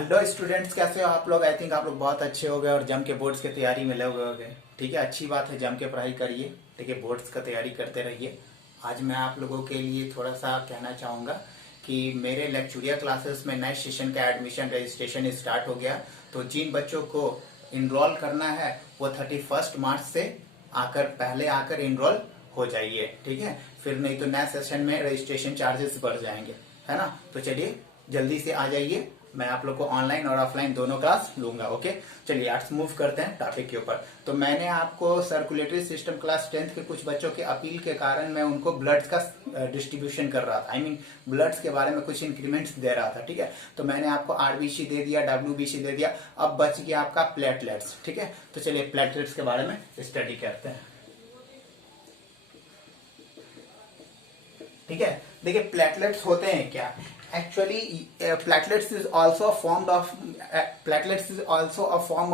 Hello students, कैसे हो आप लोग। आई थिंक आप लोग बहुत अच्छे हो गए और जम के बोर्ड्स की तैयारी में लगे हो गए। ठीक है, अच्छी बात है, जम के पढ़ाई करिए। ठीक है, बोर्ड्स का तैयारी करते रहिए। आज मैं आप लोगों के लिए थोड़ा सा कहना चाहूँगा कि मेरे लेक्चुरिया क्लासेस में नए सेशन का एडमिशन रजिस्ट्रेशन स्टार्ट हो गया। तो जिन बच्चों को इनरोल करना है वो 31 मार्च से पहले आकर इनरोल हो जाइए। ठीक है, फिर नहीं तो नए सेशन में रजिस्ट्रेशन चार्जेस बढ़ जाएंगे, है ना। तो चलिए जल्दी से आ जाइए, मैं आप लोग को ऑनलाइन और ऑफलाइन दोनों क्लास लूंगा। ओके, चलिए आज मूव करते हैं टॉपिक के ऊपर। तो मैंने आपको सर्कुलेटरी सिस्टम क्लास 10th के कुछ बच्चों के अपील के कारण मैं उनको ब्लड्स का डिस्ट्रीब्यूशन कर रहा था। आई मीन ब्लड्स के बारे में कुछ इंक्रीमेंट्स दे रहा था। ठीक है, तो मैंने आपको आरबीसी दे दिया, डब्ल्यूबीसी दे दिया, अब बच गया आपका प्लेटलेट्स। ठीक है, तो चलिए प्लेटलेट्स के बारे में स्टडी करते हैं। ठीक है, देखिए प्लेटलेट्स होते हैं क्या। Actually, platelets is also a form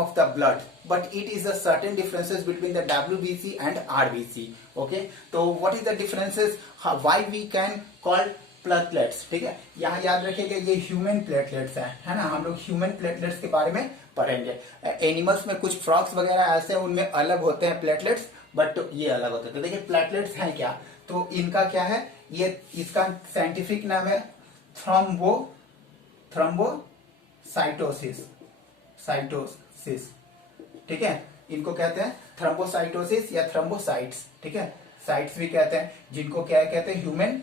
of the blood, but it is a certain differences between the WBC and RBC. Okay, so what is the differences? Why we can call platelets? ठीक है, यहाँ याद रखिएगा ये human platelets है ना। हम लोग ह्यूमन प्लेटलेट्स के बारे में पढ़ेंगे। एनिमल्स में कुछ फ्रॉग्स वगैरह ऐसे उनमें अलग होते हैं प्लेटलेट्स, बट ये अलग होते हैं। तो देखिए प्लेटलेट्स हैं क्या, तो इनका क्या है, ये इसका साइंटिफिक नाम है थ्रोम्बोसाइटोसिस। ठीक है, इनको कहते हैं थ्रोम्बोसाइटोसिस या थ्रोम्बोसाइट्स। ठीक है, साइट्स भी कहते हैं, जिनको क्या कहते हैं, ह्यूमन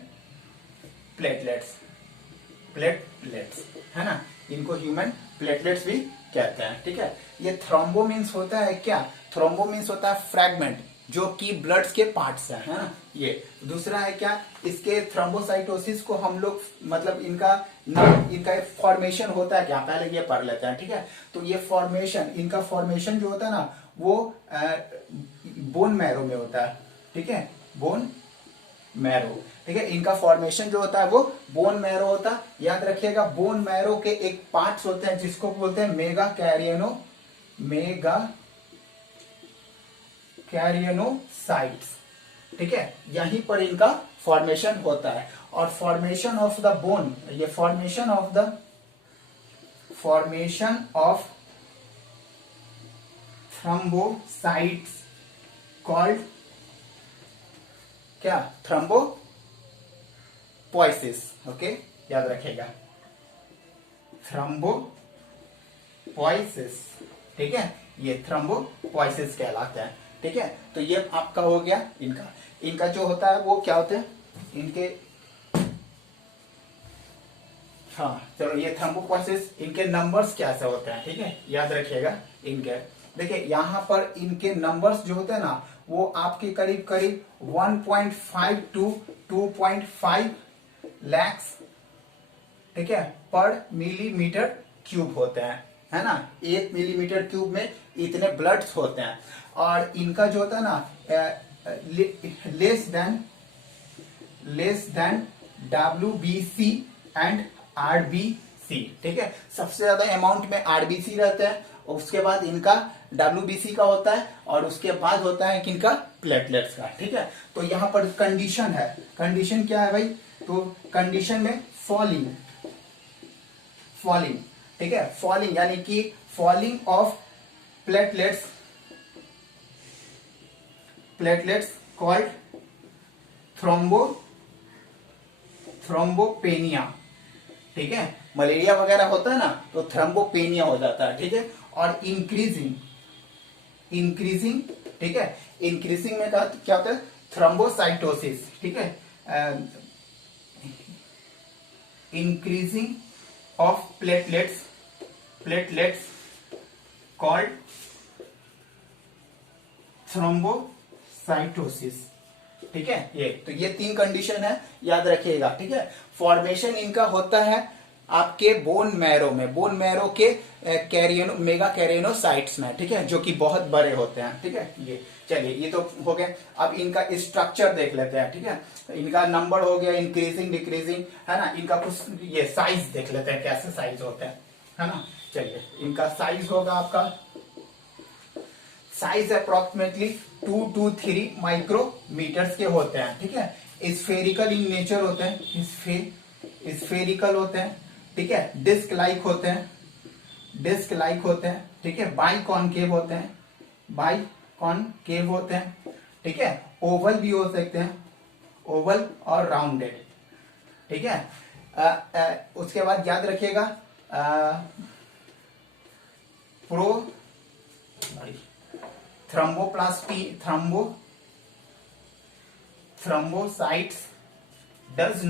प्लेटलेट्स है ना, इनको ह्यूमन प्लेटलेट्स भी कहते हैं। ठीक है, ये थ्रोम्बो मीन्स होता है क्या, थ्रोम्बो मीन्स होता है फ्रैगमेंट, जो कि ब्लड्स के पार्ट्स है ना। ये दूसरा है क्या, इसके थ्रोम्बोसाइटोसिस को हम लोग मतलब इनका एक फॉर्मेशन होता है क्या, पहले ये पढ़ लेते हैं। ठीक है, तो ये फॉर्मेशन, इनका फॉर्मेशन जो होता है ना वो बोन मैरो में होता है। ठीक है, बोन मैरो। ठीक है, इनका फॉर्मेशन जो होता है वो बोन मैरो होता है। याद रखिएगा, बोन मैरो के एक पार्ट्स होते हैं जिसको बोलते हैं कैरियनोसाइट्स। ठीक है, यहीं पर इनका फॉर्मेशन होता है। और फॉर्मेशन ऑफ द बोन, ये फॉर्मेशन ऑफ थ्रोम्बोसाइट्स कॉल्ड क्या, थ्रोम्बोपोइसिस। ओके, याद रखिएगा थ्रोम्बोपोइसिस। ठीक है, ये थ्रोम्बोपोइसिस कहलाते हैं। ठीक है, तो ये आपका हो गया इनका जो होता है वो क्या होते हैं इनके। हाँ चलो, ये थ्रोम्बोपोइसिस, इनके नंबर्स कैसे होते हैं। ठीक है, याद रखिएगा इनके, देखिए यहाँ पर इनके नंबर्स जो होते हैं ना वो आपके करीब 1.5 to 2.5 lakhs, ठीक है, पर मिलीमीटर क्यूब होते हैं, है ना। 1 मिलीमीटर क्यूब में इतने ब्लड्स होते हैं। और इनका जो होता है ना less than WBC and RBC। ठीक है, सबसे ज्यादा अमाउंट में RBC रहता है, और उसके बाद इनका WBC का होता है, और उसके बाद होता है किनका, प्लेटलेट्स का। ठीक है, तो यहाँ पर कंडीशन है, कंडीशन क्या है भाई, तो कंडीशन में फॉलिंग। ठीक है, फॉलिंग यानी कि फॉलिंग ऑफ प्लेटलेट्स कॉल्ड थ्रोम्बोपेनिया। ठीक है, मलेरिया वगैरह होता है ना तो थ्रोम्बोपेनिया हो जाता है। ठीक है, और इंक्रीजिंग। ठीक है, इंक्रीजिंग में क्या होता है, थ्रोम्बोसाइटोसिस। ठीक है, increasing of platelets called thrombocytosis. ठीक है, ये 3 कंडीशन है, याद रखिएगा। ठीक है, फॉर्मेशन इनका होता है आपके बोन मैरो के मेगा कैरियनोसाइट्स में। ठीक है, जो कि बहुत बड़े होते हैं। ठीक है, ये चलिए ये तो हो गया। अब इनका स्ट्रक्चर देख लेते हैं। ठीक है, इनका नंबर हो गया, इंक्रीजिंग डिक्रीजिंग, है ना। इनका कुछ ये साइज देख लेते हैं, कैसे साइज होते हैं, है ना। चलिए, इनका साइज होगा आपका, साइज अप्रोक्सीमेटली 2 to 3 माइक्रोमीटर्स के होते हैं। ठीक है, स्फेरिकल इन नेचर होते हैं, स्फेरिकल होते हैं। ठीक है, डिस्क लाइक होते हैं, डिस्क लाइक होते हैं, ठीक है, बाई कॉनकेव होते हैं, बाई कॉनकेव होते हैं, ठीक है, ओवल भी हो सकते हैं, ओवल और राउंडेड, ठीक है। उसके बाद याद रखिएगा pro thromboplasty thrombocytes does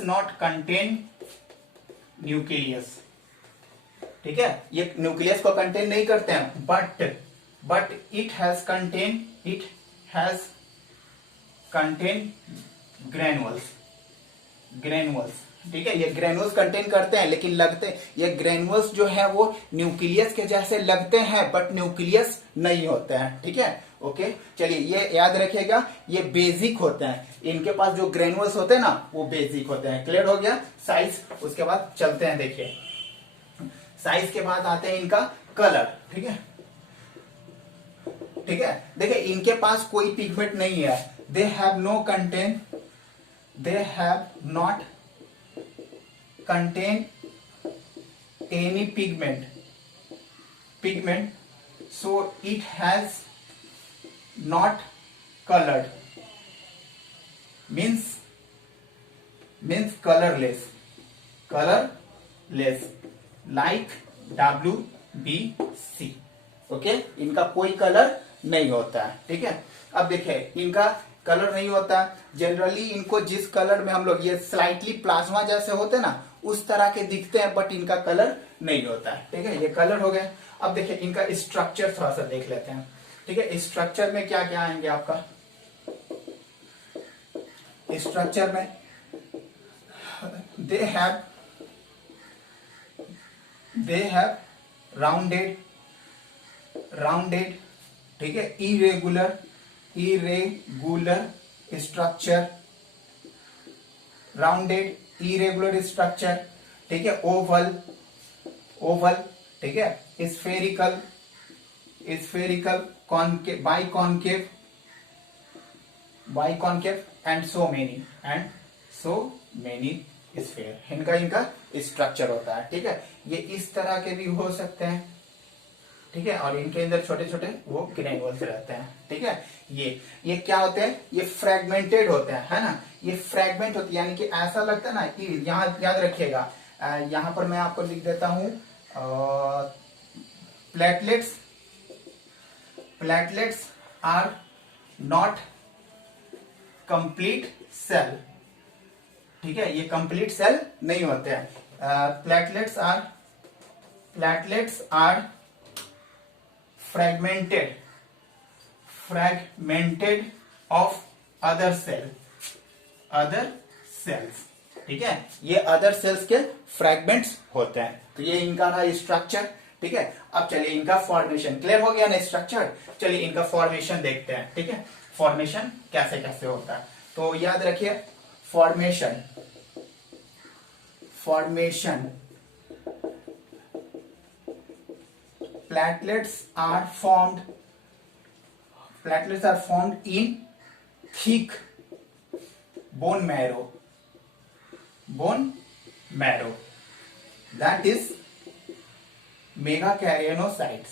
not contain nucleus, ठीक है, ये न्यूक्लियस को कंटेन नहीं करते हैं, but it has contain granules, ठीक है, ये ग्रेनुअल्स कंटेन करते हैं, लेकिन लगते ये ग्रेनुअल्स जो है वो न्यूक्लियस के जैसे लगते हैं बट न्यूक्लियस नहीं होते हैं, ठीक है। ओके, चलिए ये याद रखिएगा, ये बेसिक होते हैं, इनके पास जो ग्रेनुअल्स होते हैं ना वो बेसिक होते हैं। क्लियर हो गया साइज। उसके बाद चलते हैं, देखिए साइज के बाद आते हैं इनका कलर, ठीक है, ठीक है। देखिए इनके पास कोई पिगमेंट नहीं है, they have not contain any pigment, so it has not colored, means colorless like WBC। Okay, इनका कोई कलर नहीं होता है, ठीक है। अब देखिए इनका कलर नहीं होता, जनरली इनको जिस कलर में हम लोग ये स्लाइटली प्लाज्मा जैसे होते हैं ना उस तरह के दिखते हैं, बट इनका कलर नहीं होता है, ठीक है। ये कलर हो गया। अब देखिए इनका स्ट्रक्चर थोड़ा सा देख लेते हैं, ठीक है। स्ट्रक्चर में क्या क्या आएंगे आपका, स्ट्रक्चर में दे हैव राउंडेड, ठीक है, irregular structure, rounded irregular structure, ठीक है, ओवल, ठीक है, spherical biconcave and so many sphere, इनका स्ट्रक्चर होता है, ठीक है। ये इस तरह के भी हो सकते हैं, ठीक है, और इनके अंदर छोटे छोटे वो ग्रेनुअल्स रहते हैं, ठीक है। ये क्या होते हैं, ये फ्रेगमेंटेड होते हैं, है ना, ये फ्रेगमेंट होते हैं, यानी कि ऐसा लगता है ना कि यहाँ याद रखिएगा, यहाँ पर मैं आपको लिख देता हूं platelets are not complete cell, ठीक है, ये कंप्लीट सेल नहीं होते हैं। Platelets are fragmented of other cells, ठीक है, ये अदर सेल्स के फ्रेगमेंट्स होते हैं। तो ये इनका ना स्ट्रक्चर, ठीक है। अब चलिए इनका फॉर्मेशन, क्लियर हो गया ना स्ट्रक्चर। चलिए इनका फॉर्मेशन देखते हैं, ठीक है, फॉर्मेशन कैसे कैसे होता है। तो याद रखिए formation platelets are formed in thick bone marrow, that is megakaryocytes,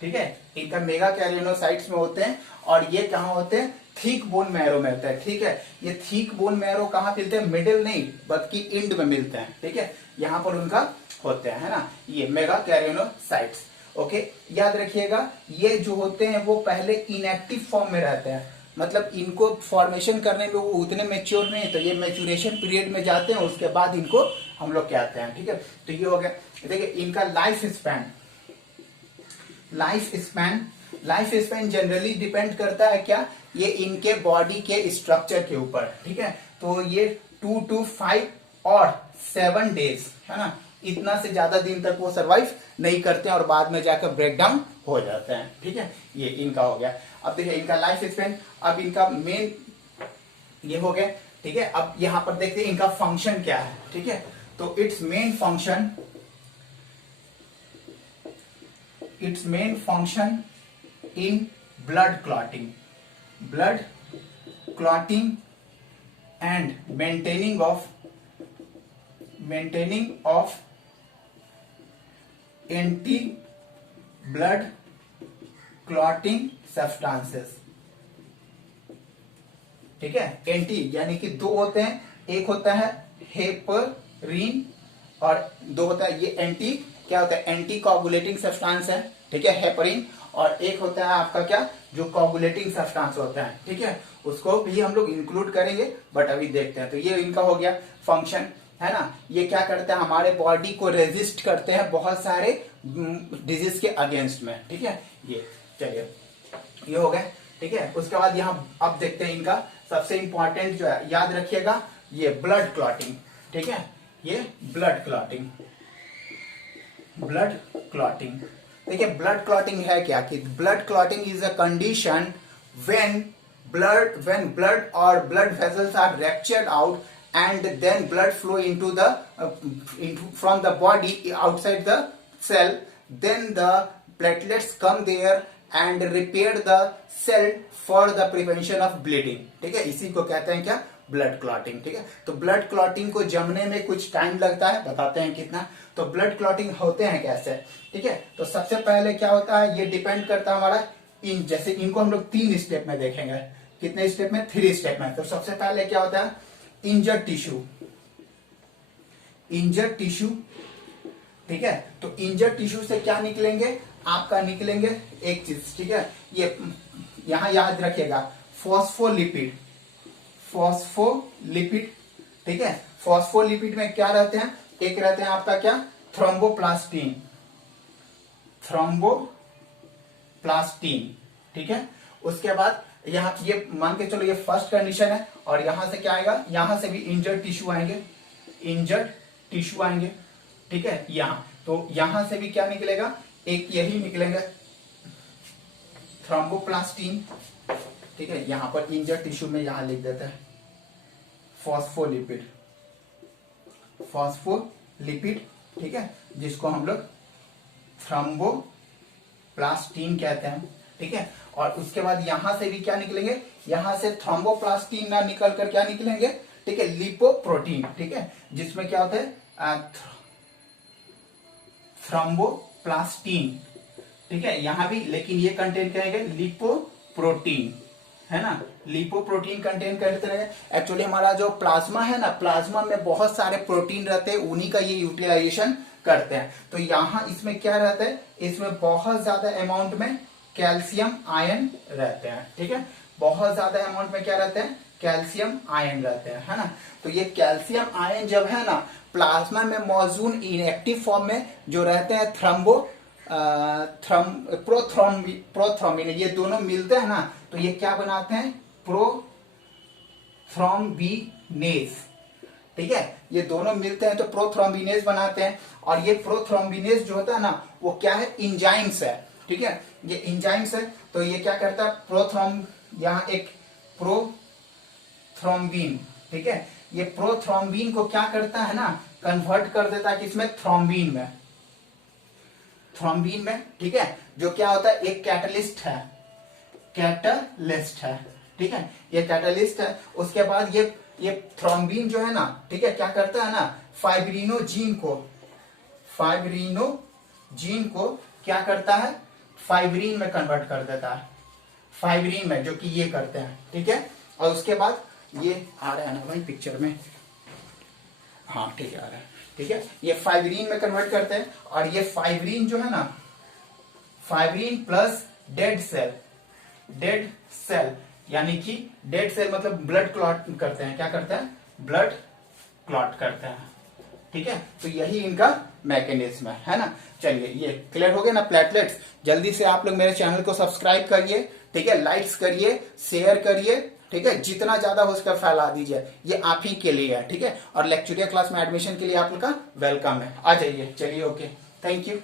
ठीक है। इनका मेगा कैरियोनोसाइट्स में होते हैं, और ये कहाँ होते हैं, थिक बोन मैरो में होता है, ठीक है। ये थिक बोन मैरो कहाँ मिलते हैं, मिडिल नहीं बल्कि इंड में मिलते हैं, ठीक है, यहाँ पर उनका होते हैं, है ना, ये मेगा कैरियोनोसाइट्स। ओके, याद रखिएगा ये जो होते हैं वो पहले इनएक्टिव फॉर्म में रहते हैं, मतलब इनको फॉर्मेशन करने में वो उतने मेच्योर नहीं, तो ये मेच्योरेशन पीरियड में जाते हैं, उसके बाद इनको हम लोग कहते हैं, ठीक है। तो ये हो गया। देखिए इनका लाइफ स्पैन जनरली डिपेंड करता है क्या, ये इनके बॉडी के स्ट्रक्चर के ऊपर, ठीक है। तो ये 2 to 5 और 7 डेज, है ना, इतना से ज्यादा दिन तक वो सरवाइव नहीं करते हैं और बाद में जाकर ब्रेक डाउन हो जाते हैं, ठीक है। ये इनका हो गया। अब देखिए इनका लाइफ स्पैन, अब इनका मेन ये हो गया, ठीक है। अब यहां पर देखते हैं इनका फंक्शन क्या है, ठीक है। तो it's main function in blood clotting and maintaining of anti blood clotting substances। ठीक है, एंटी यानी कि दो होते हैं, एक होता है हेपरिन और दो होता है ये एंटी, क्या होता है, एंटी कोगुलेटिंग सब्सटेंस है, ठीक है, हेपरिन। और एक होता है आपका क्या, जो कोगुलेटिंग सब्सटेंस होता है, ठीक है, उसको भी हम लोग इंक्लूड करेंगे, बट अभी देखते हैं। तो ये इनका हो गया फंक्शन, है ना। ये क्या करते हैं, हमारे बॉडी को रेजिस्ट करते हैं बहुत सारे डिजीज के अगेंस्ट में, ठीक है। ये चलिए, ये हो गए, ठीक है। उसके बाद यहाँ अब देखते हैं इनका सबसे इंपॉर्टेंट जो है, याद रखिएगा, ये ब्लड क्लॉटिंग, ठीक है, ये ब्लड क्लॉटिंग। ब्लड क्लॉटिंग, देखिए ब्लड क्लॉटिंग है क्या, कि blood clotting is a condition when blood और blood vessels are ruptured out and then blood flow into from the body outside the cell, then the platelets come there and repair the cell for the prevention of bleeding, ठीक है। इसी को कहते हैं क्या, blood clotting, ठीक है। तो ब्लड क्लॉटिंग को जमने में कुछ टाइम लगता है, बताते हैं कितना। तो ब्लड क्लॉटिंग होते हैं कैसे, ठीक है। तो सबसे पहले क्या होता है, ये डिपेंड करता है हमारा इन, जैसे इनको हम लोग 3 स्टेप में देखेंगे। कितने स्टेप में, 3 स्टेप में। तो सबसे पहले क्या होता है, इंजर्ड टिश्यू, ठीक है। तो इंजर्ड टिश्यू से क्या निकलेंगे, आपका निकलेंगे एक चीज, ठीक है, ये यहां याद रखिएगा, फॉस्फोलिपिड, ठीक है। फॉस्फोलिपिड में क्या रहते हैं, एक रहते हैं आपका क्या, थ्रोम्बोप्लास्टिन, ठीक है। उसके बाद यहाँ ये मान के चलो, ये फर्स्ट कंडीशन है, और यहां से क्या आएगा, यहां से भी इंजर्ड टिश्यू आएंगे, ठीक है। यहां तो यहां से भी क्या निकलेगा, एक यही निकलेंगे, थ्रोम्बोप्लास्टिन, ठीक है। यहां पर इंजर्ड टिश्यू में यहां लिख देते हैं फॉस्फोलिपिड, ठीक है, जिसको हम लोग थ्रोम्बोप्लास्टिन कहते हैं, ठीक है। और उसके बाद यहां से भी क्या निकलेंगे, यहां से थ्रोम्बोप्लास्टिन ना निकल कर क्या निकलेंगे, ठीक है, लिपोप्रोटीन, ठीक है, जिसमें क्या होता है, थ्रोम्बोप्लास्टिन, ठीक है। यहां भी लेकिन ये कंटेन करेंगे लिपोप्रोटीन, है ना, लिपोप्रोटीन कंटेन करते रहे। एक्चुअली हमारा जो प्लाज्मा है ना, प्लाज्मा में बहुत सारे प्रोटीन रहते हैं, उन्हीं का ये यूटिलाइजेशन करते हैं। तो यहां इसमें क्या रहता है, इसमें बहुत ज्यादा अमाउंट में कैल्शियम आयन रहते हैं, ठीक है। बहुत ज्यादा अमाउंट में क्या रहते हैं, कैल्शियम आयन रहते हैं, है ना। तो ये कैल्शियम आयन जब है ना प्लाज्मा में मौजूद इनएक्टिव फॉर्म में जो रहते हैं, प्रोथ्रोम्बिन, ये दोनों मिलते हैं ना, तो ये क्या बनाते हैं, प्रोथ्रोम्बिनेज, ठीक है। ये दोनों मिलते हैं तो प्रोथ्रोम्बिनेज बनाते हैं। और ये प्रोथ्रोम्बिनेज जो होता है ना, वो क्या है, इंजाइम्स है, ठीक है, ये इंजाइम्स है। तो ये क्या करता है, यहाँ एक प्रोथ्रोम्बिन, ठीक है, ये प्रोथ्रोम्बिन को क्या करता है ना, कन्वर्ट कर देता है किसमें, थ्रोम्बिन में, ठीक है, जो क्या होता है, एक कैटलिस्ट है, ठीक है, ये कैटलिस्ट है। उसके बाद ये थ्रोम्बिन जो है ना, ठीक है, क्या करता है ना, फाइब्रिनोजीन को क्या करता है, फाइब्रिन में कन्वर्ट कर देता है, फाइब्रिन में, जो कि ये करते हैं, ठीक है। और उसके बाद ये आ रहा है ना भाई पिक्चर में, हाँ ठीक है, आ रहा है, ठीक है, ये फाइब्रिन में कन्वर्ट करते हैं। और ये फाइब्रिन जो है ना, फाइब्रिन प्लस डेड सेल, यानी कि डेड सेल मतलब ब्लड क्लॉट करते हैं, क्या करते हैं, ब्लड क्लॉट करते हैं, ठीक है। तो यही इनका मैकेनिज्म है ना। चलिए, ये क्लियर हो गया ना, प्लेटलेट्स। जल्दी से आप लोग मेरे चैनल को सब्सक्राइब करिए, ठीक है, लाइक्स करिए, शेयर करिए, ठीक है, जितना ज्यादा हो सके फैला दीजिए, ये आप ही के लिए है, ठीक है। और लेक्चरिया क्लास में एडमिशन के लिए आप लोग का वेलकम है, आ जाइए। चलिए, ओके, थैंक यू।